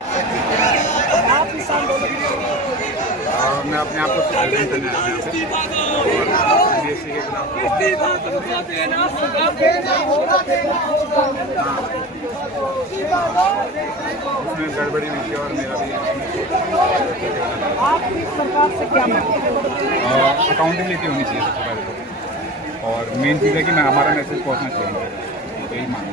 आप इस आंदोलन मैं अपने आप को सिटीजन करने आया हूँ और बीएससी के खिलाफ उसमें गड़बड़ी हुई थी और मेरा भी आपकी सरकार से क्या मांग? अकाउंटेबिलिटी होनी चाहिए सबसे पहले तो, और मेन चीज़ है कि मैं हमारा मैसेज पहुँचना चाहिए, यही मांग है।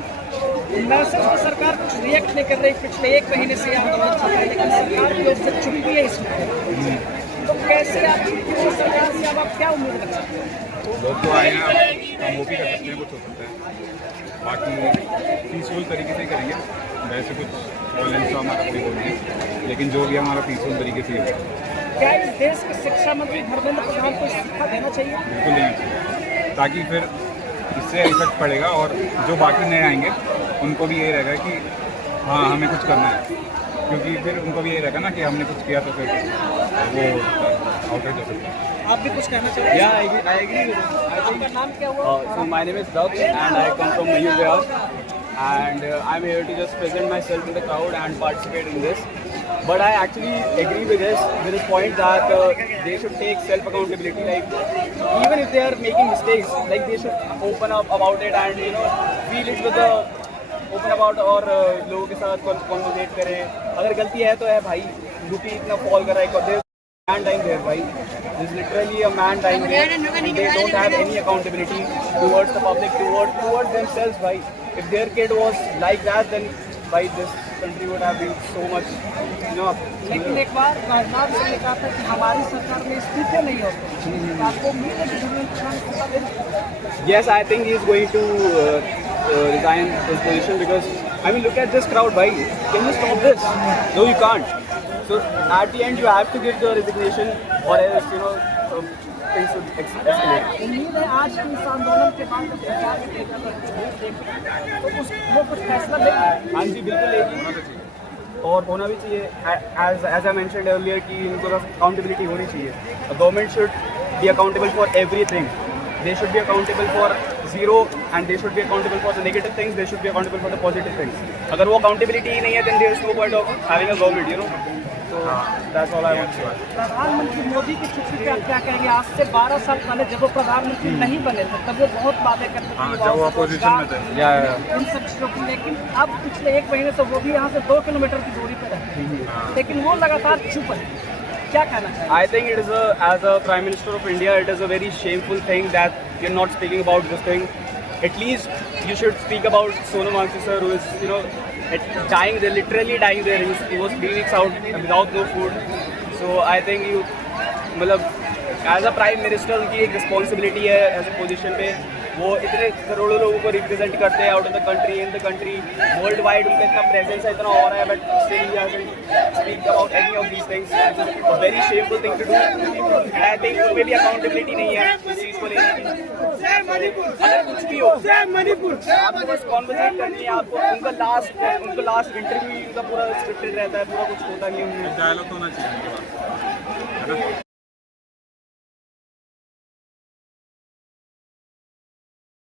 मैसेज तो सरकार कुछ रिएक्ट नहीं कर रही, पिछले 1 महीने से आंदोलन चल रहा है, लेकिन सरकार की ओर से चुप्पी है इसमें। तो कैसे आप चुप्पी से सरकार से अब आप क्या उम्मीद कर सकते हैं? लोग तो आए हैं, हम वो भी कर सकते हैं, कुछ हो सकता है, बाकी पीसफुल तरीके से ही करेंगे। वैसे कुछ वॉयलेंस का हमारा कोई वो नहीं है, लेकिन जो भी हमारा पीसफुल तरीके से ही होगा। क्या इस देश के शिक्षा मंत्री धर्मेंद्र प्रधान को इस्तीफा देना चाहिए? बिल्कुल देना चाहिए, ताकि फिर इससे इफेक्ट पड़ेगा और जो बाकी नए आएंगे उनको भी यही रहेगा कि हाँ हमें कुछ करना है, क्योंकि फिर उनको भी यही रहेगा ना कि हमने कुछ किया तो फिर वो आउटरेज हो सकता है। आप भी कुछ कहना चाहेंगे? Yeah, I agree with it. आपका नाम क्या हुआ? So my name is Dav and I come from Mayur Vihar, and I'm here to just present myself in the crowd and participate in this. But I actually agree with this point that they should take self accountability. Like even if they are making mistakes, like they should open up about it and feel it with the open about और लोगों के साथ conversate करें। अगर गलती है तो है भाई, यूपी इतना फॉल कर रहा है, man dying there, right? There's literally a man dying there, and they don't have any accountability towards the public, towards themselves, right? If their kid was like that, then by this country would have been so much, लेकिन एक बार राजनाथ सिंह ने कहा था कि हमारी सरकार में इस्तीफे नहीं होते, आपको उम्मीद है कि धर्मेंद्र प्रधान इस्तीफा देंगे? Yes, I think he's going to resign his position because I mean, look at this crowd, bhai. Can you stop this? No, you can't. So at the end, you have to give the resignation, or else things should escalate. उम्मीद है आज के इस आंदोलन के बाद जब सरकार तो वो कुछ फैसला लेगी। हाँ जी, बिल्कुल लेगी और होना भी चाहिए। As I mentioned earlier कि इनको accountability होनी चाहिए। The government should be accountable for everything. They should be accountable for zero and they should be accountable for the negative things. They should be accountable for the positive things. अगर वो accountability ही नहीं है, then there is no point of having a government, So that's all I want to say. प्रधानमंत्री मोदी की छुट्टी पे आप क्या कहेंगे? आज से 12 साल पहले जब वो प्रधानमंत्री नहीं बने थे, तब वो बहुत वादे करते थे, जब वो अपोजिशन में थे, इन सब चीज़ों की, लेकिन अब पिछले 1 महीने से वो भी यहाँ से 2 किलोमीटर की दूरी पर है, लेकिन वो लगातार चुप है। क्या कहना चाहिए? I think it is as a Prime Minister of India, it is a very shameful thing that you're not speaking about this thing. At least you should speak about Sonam Wangchi sir, who is dying there, literally dying there. He was 3 weeks out without no food. So I think as a Prime Minister उनकी एक responsibility है as a position पे। वो इतने करोड़ों लोगों को represent करते हैं out of the country, in the country, world wide उनका इतना प्रेजेंस है, इतना हो रहा है, but still he doesn't speak about any of these things. A very shameful thing to do and I think उनमें भी अकाउंटेबिलिटी नहीं है इस चीज़ को लेने की। अगर कुछ भी हो, आपको बस कॉन्वर्सेट करनी है, आपको उनका लास्ट इंटरव्यू उनका पूरा स्क्रिप्टेड रहता है, पूरा कुछ होता नहीं है उनमें। डायलॉग होना चाहिए उनके पास, है ना?